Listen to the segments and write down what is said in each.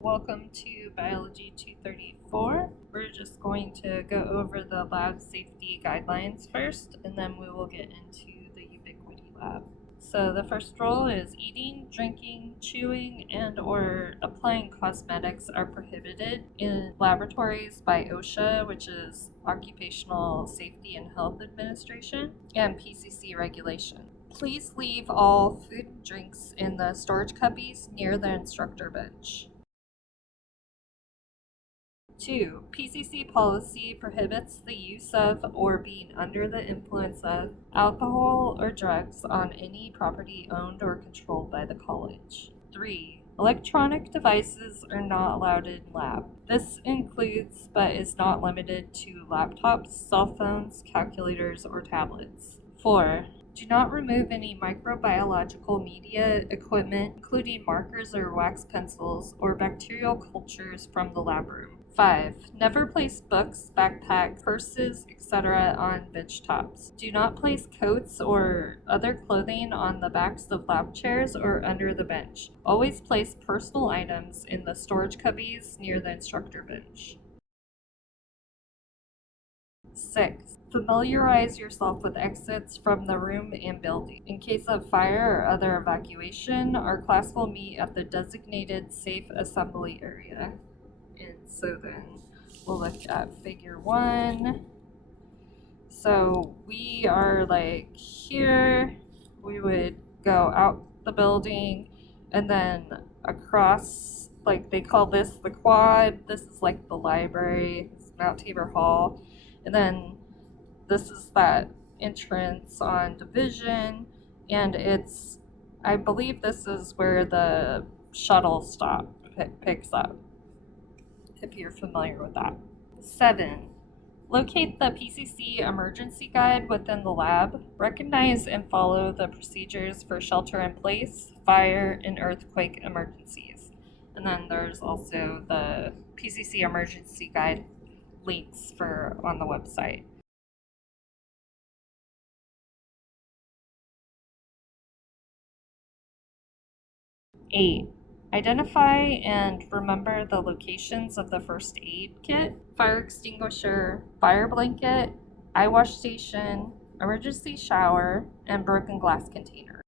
Welcome to Biology 234. We're just going to go over the lab safety guidelines first, and then we will get into the ubiquity lab. So the first rule is eating, drinking, chewing, and or applying cosmetics are prohibited in laboratories by OSHA, which is Occupational Safety and Health Administration, and PCC regulation. Please leave all food and drinks in the storage cubbies near the instructor bench. 2. PCC policy prohibits the use of or being under the influence of alcohol or drugs on any property owned or controlled by the college. 3. Electronic devices are not allowed in lab. This includes but is not limited to laptops, cell phones, calculators, or tablets. 4. Do not remove any microbiological media equipment, including markers or wax pencils, or bacterial cultures from the lab room. 5. Never place books, backpacks, purses, etc. on bench tops. Do not place coats or other clothing on the backs of lab chairs or under the bench. Always place personal items in the storage cubbies near the instructor bench. 6. Familiarize yourself with exits from the room and building. In case of fire or other evacuation, our class will meet at the designated safe assembly area. And so then we'll look at figure 1. So we are like here, we would go out the building and then across, like they call this the quad. This is like the library, it's Mount Tabor Hall. And then this is that entrance on Division, and it's, I believe this is where the shuttle stop picks up, if you're familiar with that. 7. Locate the PCC emergency guide within the lab. Recognize and follow the procedures for shelter in place, fire, and earthquake emergencies. And then there's also the PCC emergency guide links for on the website. 8. Identify and remember the locations of the first aid kit, fire extinguisher, fire blanket, eye wash station, emergency shower, and broken glass container.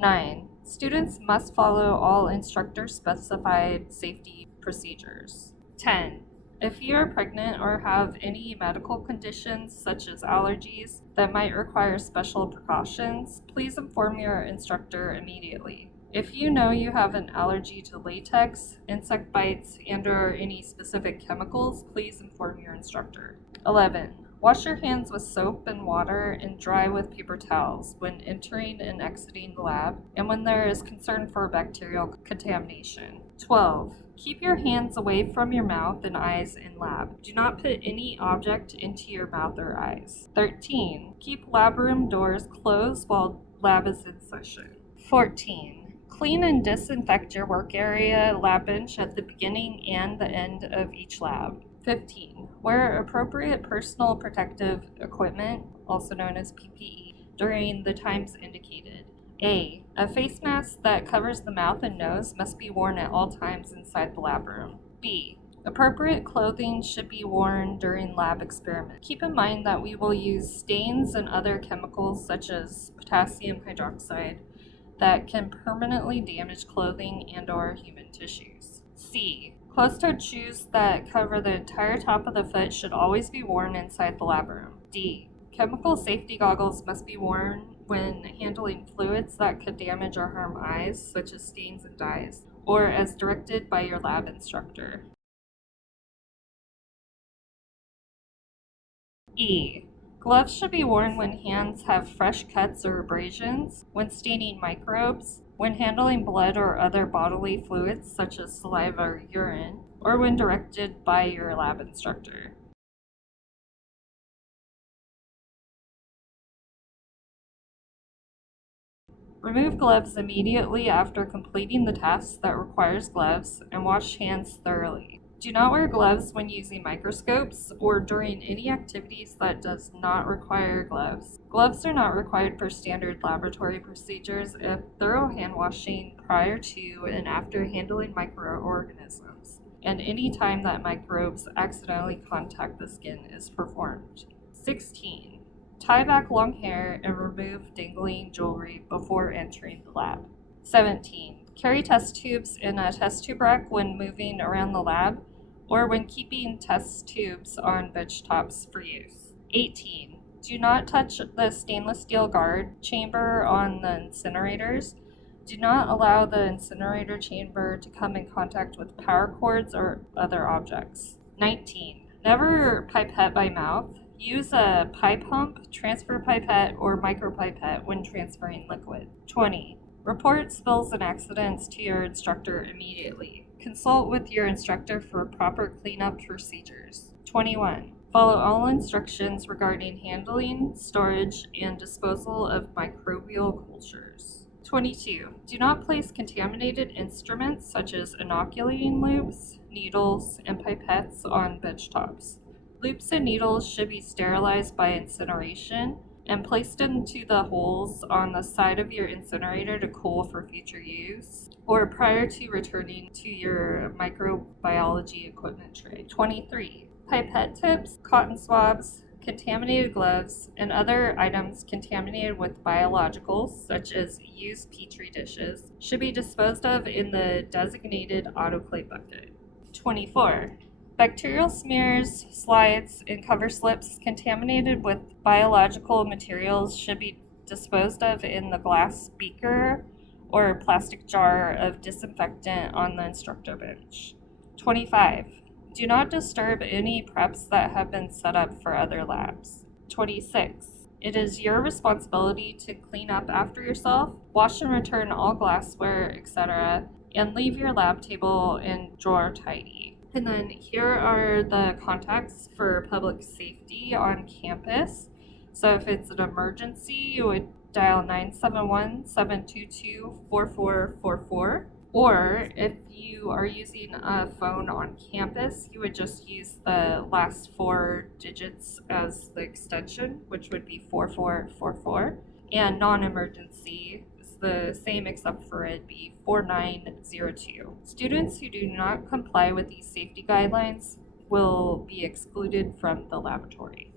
9. Students must follow all instructor-specified safety procedures. 10. If you are pregnant or have any medical conditions such as allergies that might require special precautions, please inform your instructor immediately. If you know you have an allergy to latex, insect bites, and/or any specific chemicals, please inform your instructor. 11. Wash your hands with soap and water and dry with paper towels when entering and exiting the lab and when there is concern for bacterial contamination. 12. Keep your hands away from your mouth and eyes in lab. Do not put any object into your mouth or eyes. 13. Keep lab room doors closed while lab is in session. 14. Clean and disinfect your work area, lab bench at the beginning and the end of each lab. 15. Wear appropriate personal protective equipment, also known as PPE, during the times indicated. A face mask that covers the mouth and nose must be worn at all times inside the lab room. B. Appropriate clothing should be worn during lab experiments. Keep in mind that we will use stains and other chemicals such as potassium hydroxide that can permanently damage clothing and/or human tissues. C. Closed-toed shoes that cover the entire top of the foot should always be worn inside the lab room. D. Chemical safety goggles must be worn when handling fluids that could damage or harm eyes, such as stains and dyes, or as directed by your lab instructor. E. Gloves should be worn when hands have fresh cuts or abrasions, when staining microbes, when handling blood or other bodily fluids such as saliva or urine, or when directed by your lab instructor. Remove gloves immediately after completing the task that requires gloves and wash hands thoroughly. Do not wear gloves when using microscopes or during any activities that does not require gloves. Gloves are not required for standard laboratory procedures if thorough hand washing prior to and after handling microorganisms, and any time that microbes accidentally contact the skin is performed. 16. Tie back long hair and remove dangling jewelry before entering the lab. 17. Carry test tubes in a test tube rack when moving around the lab or when keeping test tubes on bench tops for use. 18. Do not touch the stainless steel guard chamber on the incinerators. Do not allow the incinerator chamber to come in contact with power cords or other objects. 19. Never pipette by mouth. Use a pipe pump, transfer pipette, or micropipette when transferring liquid. 20. Report spills and accidents to your instructor immediately. Consult with your instructor for proper cleanup procedures. 21. Follow all instructions regarding handling, storage, and disposal of microbial cultures. 22. Do not place contaminated instruments such as inoculating loops, needles, and pipettes on bench tops. Loops and needles should be sterilized by incineration and placed into the holes on the side of your incinerator to cool for future use, or prior to returning to your microbiology equipment tray. 23. Pipette tips, cotton swabs, contaminated gloves, and other items contaminated with biologicals, such as used petri dishes, should be disposed of in the designated autoclave bucket. 24. Bacterial smears, slides, and cover slips contaminated with biological materials should be disposed of in the glass beaker or plastic jar of disinfectant on the instructor bench. 25. Do not disturb any preps that have been set up for other labs. 26. It is your responsibility to clean up after yourself, wash and return all glassware, etc., and leave your lab table and drawer tidy. And then here are the contacts for public safety on campus. So if it's an emergency, you would dial 971-722-4444. Or if you are using a phone on campus, you would just use the last 4 digits as the extension, which would be 4444. And non-emergency is the same except for it be 4902. Students who do not comply with these safety guidelines will be excluded from the laboratory.